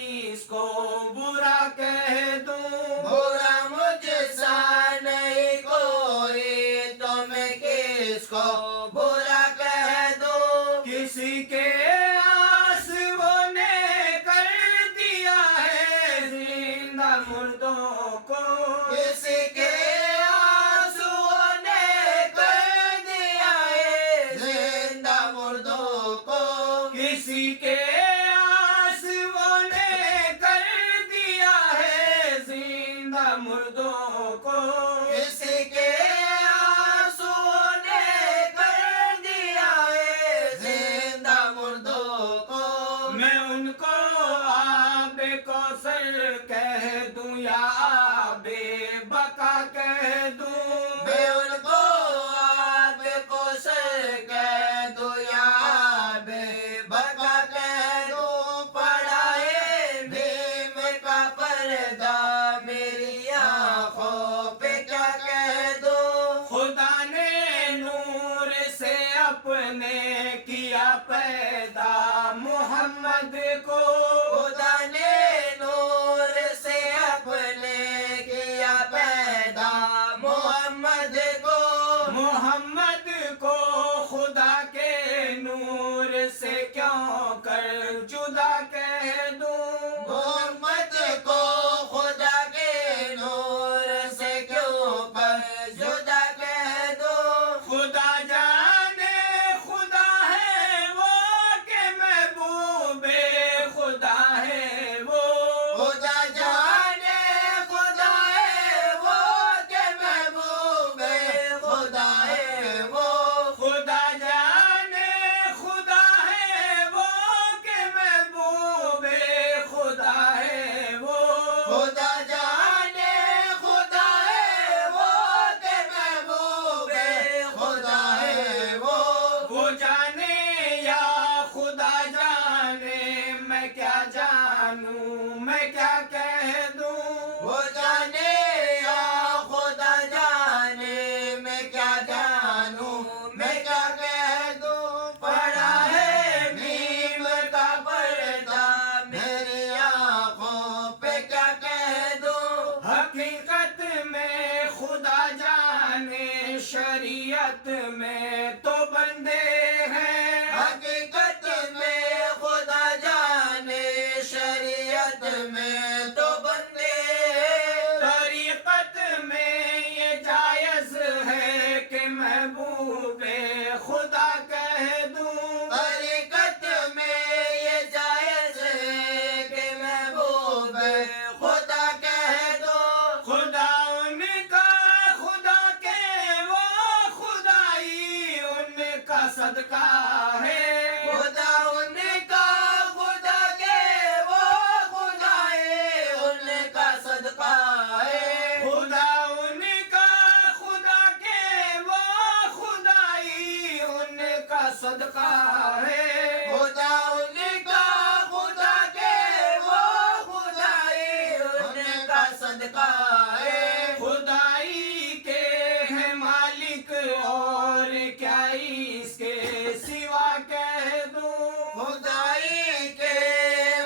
کس کو برا کہہ دوں، برا مجھ سا نہیں کوئی تو میں کس کو برا کہہ دوں، کسی کے آنسوؤں نے کر دیا ہے زندہ مردوں کو، کسی کے آنسوؤں نے کر دیا ہے زندہ مردوں کو، کسی کے آنسوؤں نے کر دیا ہے زندہ مردوں کو، کسی کے آنسوؤں نے کر دیا ہے زندہ مردوں کو، میں ان کو آب کوثر کہہ دوں یا آب بقا کہہ دوں، میں ان کو آب کوثر کہہ دوں یا آب بقا کہہ دوں، پڑا ہے بھیم کا پردہ میری آنکھوں پہ کیا کہہ دوں، خدا نے نور سے اپنے کیا پیدا محمد کو، خدا نے نور سے اپنے کیا پیدا محمد کو، محمد کو خدا کے نور سے کیوں کر جدا کہہ دوں، محمد کو خدا کے نور سے کیوں کر جدا کہہ دوں، خدا جانے خدا ہے وہ کہ محبوب خدا ہے وہ، خدا جانے خدا ہے وہ کہ محبوب خدا ہے وہ، خدا جانے خدا ہے وہ کہ محبوب خدا ہے وہ، خدا جانے خدا ہے وہ کہ محبوب خدا ہے وہ جانے یا خدا جانے میں کیا جانوں میں کیا کہہ دوں، وہ جانے یا خدا جانے میں کیا جانوں میں کیا کہہ دوں، پڑا ہے بھیم کا پردہ میری آنکھوں پہ کیا کہہ دوں، حقیقت میں خدا جانے شریعت میں تو بندے ہیں، حقیقت میں خدا جانے شریعت میں تو بندے ہیں، طریقت میں یہ جائز ہے کہ محبوب خدا کہہ دوں، طریقت میں یہ جائز ہے کہ محبوب خدا کہہ دو، خدا ان کا خدا کے وہ خدائی ان کا صدقہ ہے، خدا ان کا خدا کے وہ خدائے ان کا صدقہ ہے، خدا ان کا خدا کے وہ خدائی ان کا صدقہ ہے، خدا ان کا خدا کے وہ خدائے ان کا صدقہ ہے، خدائی کے ہے مالک اور کیا اس کے سوا کہہ دوں، خدائی کے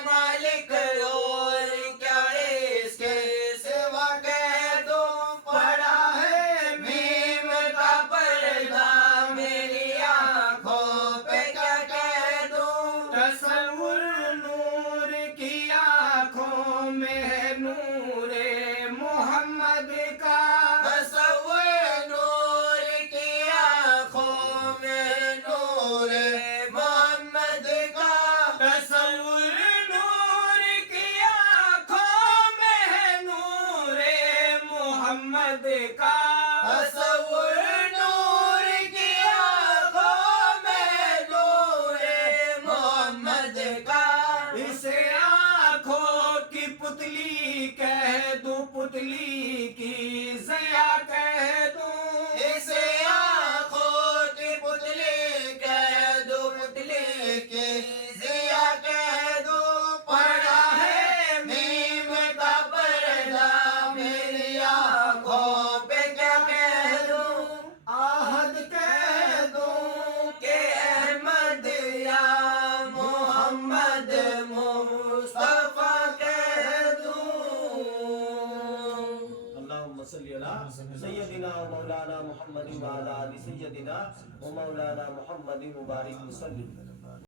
مالک اور کیا اس کے سوا کہہ دوں، پڑا ہے بھیم کا پردہ میری آنکھوں پہ کیا کہہ دوں، تصور نور کی آنکھوں میں ہے نور محمد کا، تصور نور کی آنکھوں میں نور محمد کا، تصور نور کی آنکھوں میں ہے نور محمد کا، تصور نور کی آنکھوں میں نور محمد کا، اسے آنکھوں کی پتلی کہہ دوں پتلی کی ضیا کہہ دوں، اسے آنکھوں کی پتلی کہہ دو پتلی کی ضیا کہہ دو، پڑا ہے بھیم کا پردہ میری آنکھوں پہ کیا کہہ دوں، صلی علی سیدنا و مولانا محمد وعلی آل سیدنا و مولانا محمد مبارک وسلم.